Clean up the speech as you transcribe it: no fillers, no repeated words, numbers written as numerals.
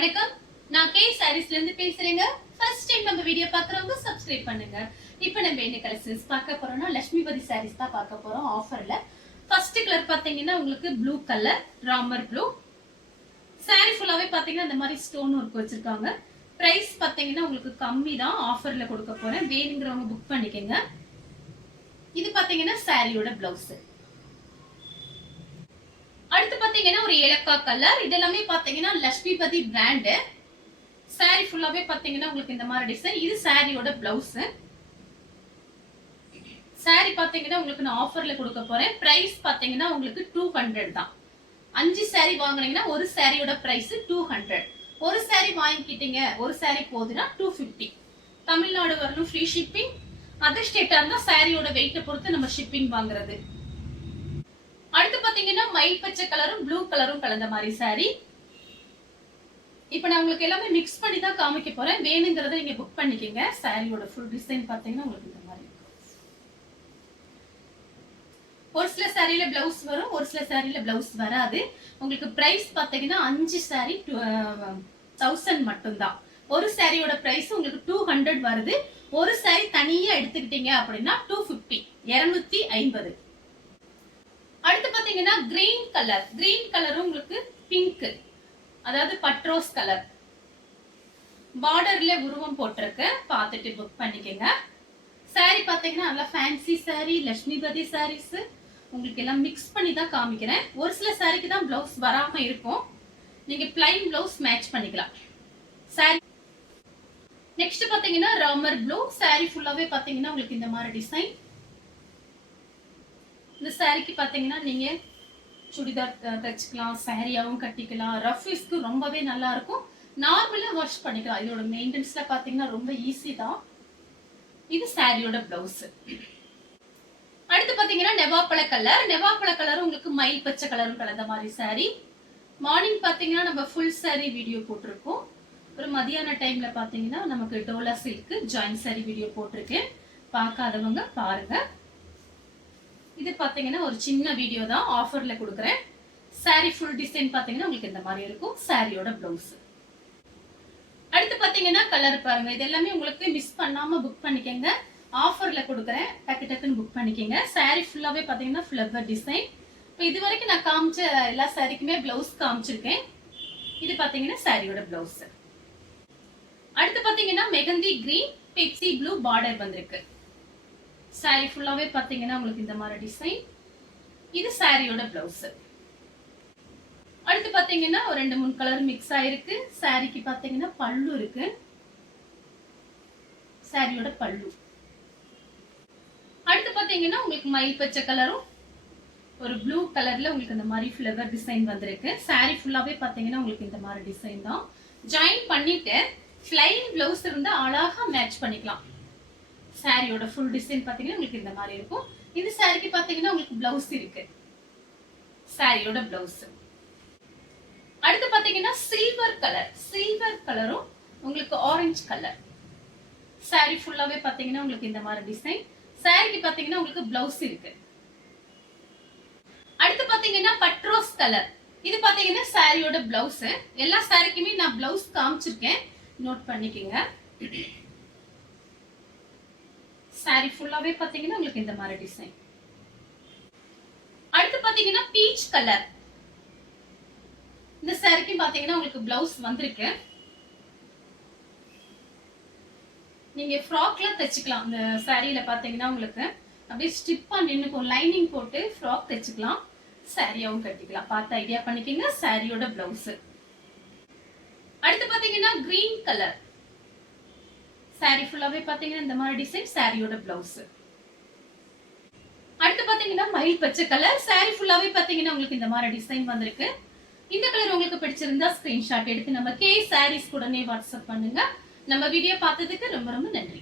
வணக்கம், நான் கே சாரீஸ்ல இருந்து பேசுறேங்க. ஃபர்ஸ்ட் டைம் நம்ம வீடியோ பார்க்குறவங்க சப்ஸ்கிரைப் பண்ணுங்க. இப்போ நம்ம என்ன கலெக்ஷன்ஸ் பார்க்க போறோம்னா லட்சுமிபதி சாரீஸ் தான் பார்க்க போறோம் ஆஃபர்ல. ஃபர்ஸ்ட் கலர் பாத்தீங்கன்னா உங்களுக்கு blue colour, Ramar blue. Sorry ஃபுல்லாவே பாத்தீங்கன்னா இந்த மாதிரி ஸ்டோன் ஒர்க் வச்சிருக்காங்க. பிரைஸ் பாத்தீங்கன்னா உங்களுக்கு கம்மி தான், ஆஃபர்ல கொடுக்க போறேன். வேணுங்கிறவங்க புக் பண்ணிக்கங்க. இது பாத்தீங்கன்னா சாரியோட பிளவுஸ். அடுத்து பாத்தீங்கன்னா ஒரு ஏலக்காய் கலர். இதெல்லாமே பாத்தீங்கன்னா லட்சுமிபதி பிராண்ட். சாரி ஃபுல்லாவே பாத்தீங்கன்னா உங்களுக்கு இந்த மாதிரி டிசைன். இது சாரியோட பிளவுஸ். சாரி பாத்தீங்கன்னா உங்களுக்கு நான் ஆஃபர்ல கொடுக்க போறேன். பிரைஸ் பாத்தீங்கன்னா உங்களுக்கு 200 தான். 5 சாரி வாங்குனீங்கன்னா ஒரு சாரியோட பிரைஸ் 200. ஒரு சாரி வாங்கிக்கிட்டீங்க, ஒரு சாரி போகுதுன்னா 250. தமிழ்நாடு வரணும், ஃப்ரீ ஷிப்பிங். அதர் ஸ்டேட்டா இருந்தா சாரியோட வெயிட்டை பொறுத்து நம்ம ஷிப்பிங் வாங்குறது. அடுத்து பாத்தீங்கன்னா மயில் பச்சை கலரும் ப்ளூ கலரும் கலந்த மாதிரி சாரி. இப்ப நான் உங்களுக்கு எல்லாமே மிக்ஸ் பண்ணி தான் காமிக்க போறேன். வேணுங்கிறத நீங்க புக் பண்ணிக்கங்க. சாரியோட ஃபுல் டிசைன் பாத்தீங்கன்னா உங்களுக்கு இந்த மாதிரி. ஒரு சில சாரியில பிளவுஸ் வரும், ஒரு சில சாரியில பிளவுஸ் வராது. உங்களுக்கு பிரைஸ் பாத்தீங்கன்னா 5 சாரி 1000 மட்டும்தான். ஒரு சாரியோட பிரைஸ் உங்களுக்கு 200 வருது. ஒரு சாரி தனியா எடுத்துக்கிட்டீங்க அப்படின்னா 250, 250. அடுத்து பாத்தீங்கன்னா கிரீன் கலர். கிரீன் கலரும் உங்களுக்கு பிங்க், அதாவது பட்ரோஸ் கலர். பார்டர்ல உருவம் போட்டிருக்கு, பார்த்துட்டு புக் பண்ணிக்கங்க. சாரி பாத்தீங்கன்னா நல்லா ஃபேன்சி சாரி, லட்சுமிபதி சாரீஸ். உங்களுக்கு எல்லாம் மிக்ஸ் பண்ணி தான் காமிக்கிறேன். ஒரு சில சாரிக்கு தான் பிளவுஸ் வராம இருக்கும். நீங்க பிளைன் பிளவுஸ் மேட்ச் பண்ணிக்கலாம். சாரி நெக்ஸ்ட் பாத்தீங்கன்னா ராமர் ப்ளூ. சாரி ஃபுல்லாவே பாத்தீங்கன்னா உங்களுக்கு இந்த மாதிரி டிசைன். இந்த சாரிக்கு பாத்தீங்கன்னா நீங்க சுடிதார் தச்சுக்கலாம், சாரியாவும் கட்டிக்கலாம். ரஃபீஸ்க்கு ரொம்பவே நல்லா இருக்கும். நார்மலா வாஷ் பண்ணிக்கலாம். இதோட மெயின்டெனன்ஸ்ல பாத்தீங்கன்னா ரொம்ப ஈஸி தான். இது சாரியோட பிளவுஸ். அடுத்து பாத்தீங்கன்னா நெவாப்பழ கலர். நெவாப்பழ கலர் உங்களுக்கு மயில் பச்சை கலரும் கலந்த மாதிரி சாரி. மார்னிங் பாத்தீங்கன்னா நம்ம ஃபுல் சாரி வீடியோ போட்டிருக்கோம். ஒரு மதியான டைம்ல பாத்தீங்கன்னா நமக்கு Dola silk join sorry video போட்டிருக்கேன். பார்க்காதவங்க பாருங்க. இது பாத்தீங்கன்னா ஒரு சின்ன வீடியோ தான், ஆஃபர்ல கொடுக்குறேன். சாரி ஃபுல் டிசைன் பாத்தீங்கன்னா உங்களுக்கு இந்த மாதிரி இருக்கும். சாரியோட பிளவுஸ். அடுத்து பாத்தீங்கன்னா கலர் பாருங்க. இது எல்லாமே உங்களுக்கு மிஸ் பண்ணாம புக் பண்ணிக்கங்க. ஆஃபர்ல கொடுக்குறேன், டக்கு டக்குன்னு புக் பண்ணிக்கங்க. சாரி ஃபுல்லாவே பாத்தீங்கன்னா ஃப்ளவர் டிசைன். இப்போ இது வரைக்கும் நான் காமிச்ச எல்லா சாரிக்குமே பிளவுஸ் காமிச்சிருக்கேன். இது பாத்தீங்கன்னா சாரியோட பிளவுஸ். அடுத்து பாத்தீங்கன்னா mehndi green, Pepsi blue border வந்திருக்கு. சாரி ஃபுல்லாவே பாத்தீங்கன்னா உங்களுக்கு இந்த மாதிரி டிசைன். இது சாரியோட பிளவுஸ். அடுத்து பாத்தீங்கன்னா ஒரு 2-3 கலர் மிக்ஸ் ஆயிருக்கு. சாரிக்கு பாத்தீங்கன்னா பல்லு இருக்கு. சாரியோட பல்லு. அடுத்து பாத்தீங்கன்னா உங்களுக்கு மயில் பச்சை கலரும் ஒரு ப்ளூ கலர்ல உங்களுக்கு இந்த மாதிரி ஃப்ளவர் டிசைன் வந்திருக்கு. சாரி ஃபுல்லாவே பாத்தீங்கன்னா உங்களுக்கு இந்த மாதிரி டிசைன் தான். ஜாயின் பண்ணிட்டு பிளைன் பிளவுஸ் இருந்தா அழகா மேட்ச் பண்ணிக்கலாம். சாரியோட ஃபுல் டிசைன் பாத்தீங்கன்னா உங்களுக்கு இந்த மாதிரி இருக்கும். இந்த சாரிக்கு பாத்தீங்கன்னா உங்களுக்கு பிளவுஸ் இருக்கு. சாரியோட பிளவுஸ். அடுத்து பாத்தீங்கன்னா சில்வர் கலர். சில்வர் கலரும் உங்களுக்கு ஆரஞ்சு கலர். சாரி ஃபுல்லாவே பாத்தீங்கன்னா உங்களுக்கு இந்த மாதிரி டிசைன். சாரிக்கு பாத்தீங்கன்னா உங்களுக்கு பிளவுஸ் இருக்கு. அடுத்து பாத்தீங்கன்னா பட்ரோஸ் கலர். இது பாத்தீங்கன்னா சாரியோட பிளவுஸ். எல்லா சாரிக்குமே நான் பிளவுஸ் காமிச்சிருக்கேன், நோட் பண்ணிக்கங்க. சாரி ஃபுல்லாவே பாத்தீங்கன்னா உங்களுக்கு இந்த மாதிரி டிசைன். அடுத்து பாத்தீங்கன்னா பீச் கலர். இந்த சாரிக்கு பாத்தீங்கன்னா உங்களுக்கு பிளவுஸ் வந்திருக்கு. நீங்க ஃப்ராக்ல தச்சுக்கலாம். இந்த சாரியில பாத்தீங்கன்னா உங்களுக்கு அப்படியே ஸ்டிப்பா நின்னுக்கும். லைனிங் போட்டு ஃப்ராக் தச்சுக்கலாம், சாரியாவும் கட்டிக்கலாம். பார்த்து ஐடியா பண்ணிக்கங்க. சாரியோட பிளவுஸ். அடுத்து பாத்தீங்கன்னா கிரீன் கலர். சாரி ஃபுல்லாவே பாத்தீங்கன்னா இந்த மாதிரி டிசைன். சாரியோட பிளவுஸ். அடுத்து பாத்தீங்கன்னா மயில் பச்சை கலர். சாரி ஃபுல்லாவே பாத்தீங்கன்னா உங்களுக்கு இந்த மாதிரி டிசைன் வந்திருக்கு. இந்த கலர் உங்களுக்கு பிடிச்சிருந்தா ஸ்கிரீன்ஷாட் எடுத்து நம்ம கே சாரீஸ் உடனே வாட்ஸ்அப் பண்ணுங்க. நம்ம வீடியோ பார்த்ததுக்கு ரொம்ப ரொம்ப நன்றி.